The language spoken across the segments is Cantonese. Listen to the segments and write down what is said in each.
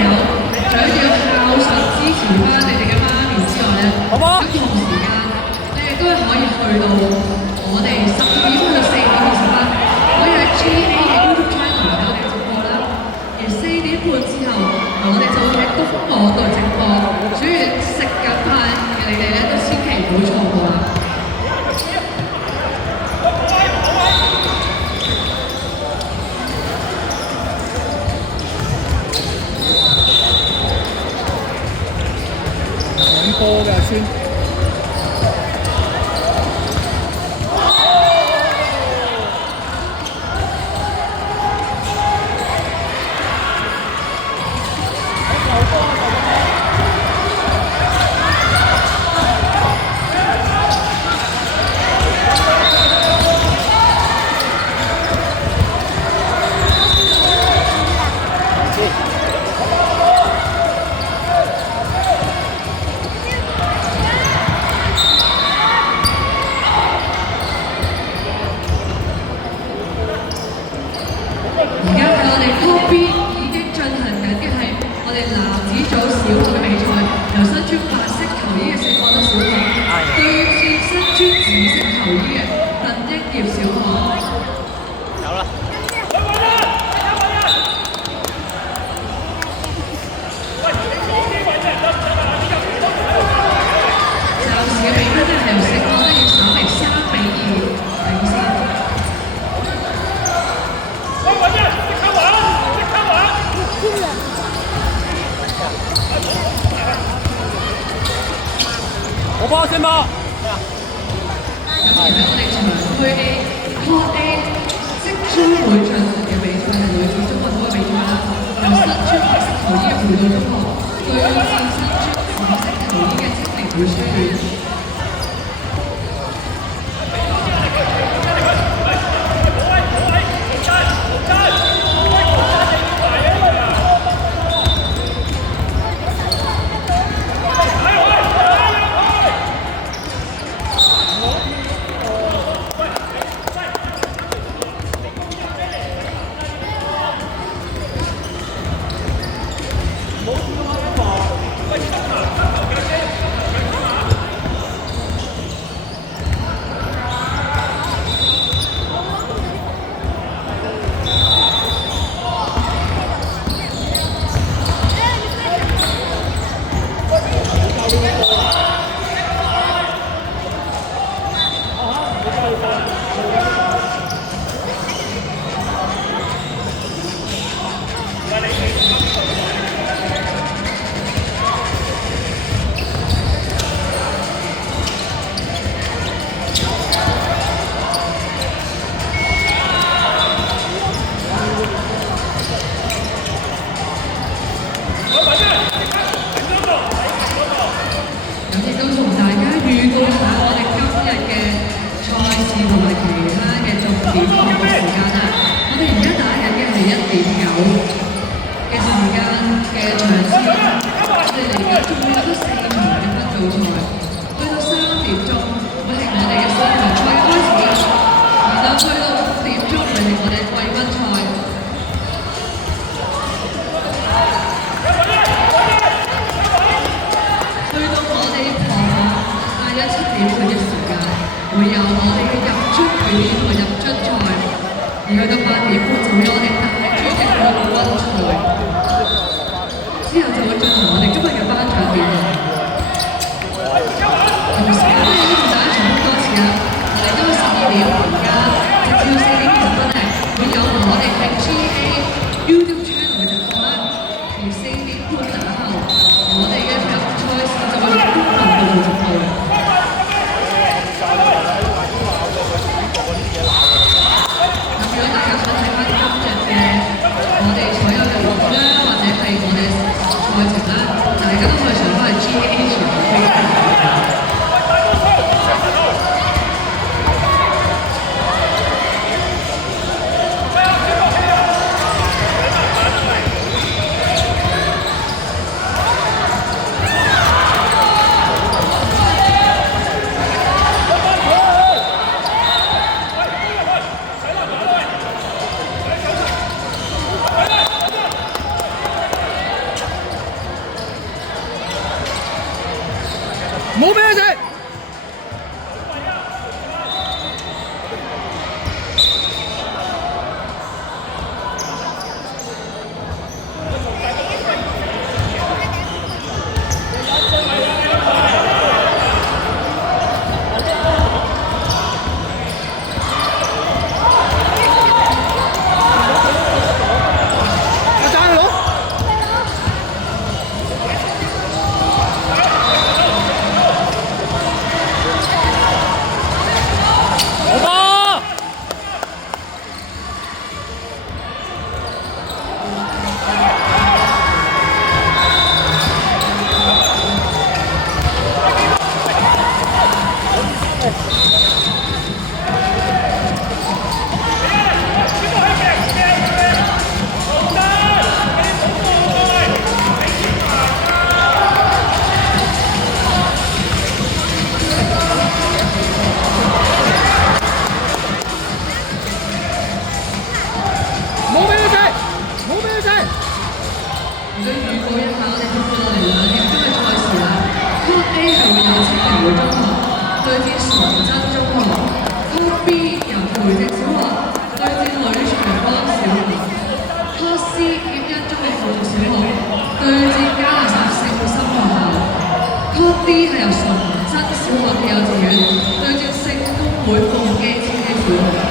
友除咗要孝順支持翻你哋嘅媽咪之外咧，咁同時間你哋都係可以去到我哋12點去到4點20分，可以喺 GA 嘅 YouTube channel 有我哋直播啦。而4點半之後，我哋就會喺公網度直播，所以食緊飯嘅你哋咧都千祈唔好錯過啦。波嘅先。我幫先吧。我哋場區 A、Call A 即將會進行嘅比賽係女子中運會比賽啦，由新村白色球衣嘅培道中學對戰新村紫色球衣嘅青明會書院。戰崇真中學，Code B 由培正小學對戰女荃灣小學，Code C 劍恩中學附屬小學對戰加拿大聖心學校，Code D 係由崇真小學嘅幼稚園對戰聖公會鳳基千禧小學。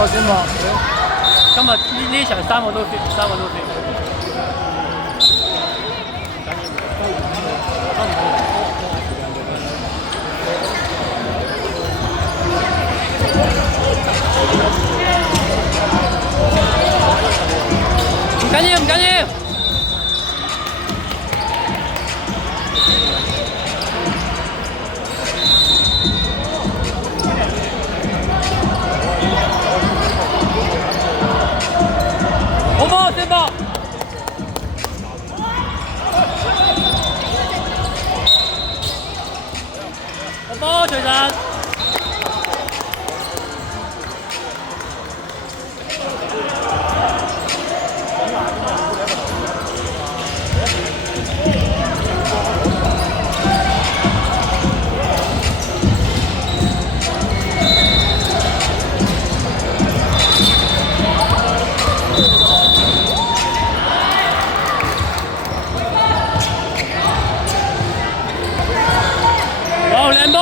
我先話，今日呢場3個都跌，3個都跌。唔緊要，唔緊要。好波，先波。好波，徐晨。兩波！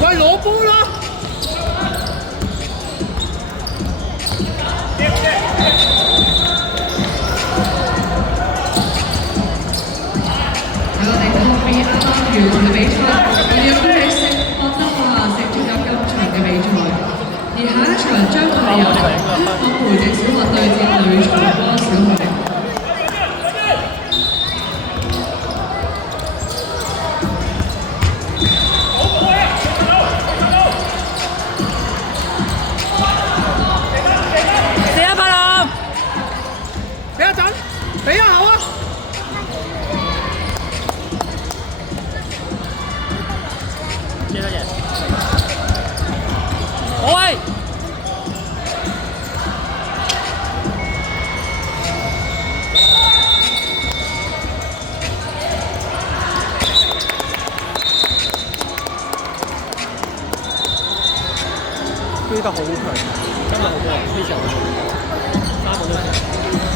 喂，攞波啦！完嘅比賽，我哋要恭喜聖安德學校勝出咗今場嘅比賽，而下一場將會由香港培正小學對戰女荃灣小學。射啊，柏林！俾一陣，俾一口啊！幾多人？好位！追得好強，真係好強，非常好，3個都。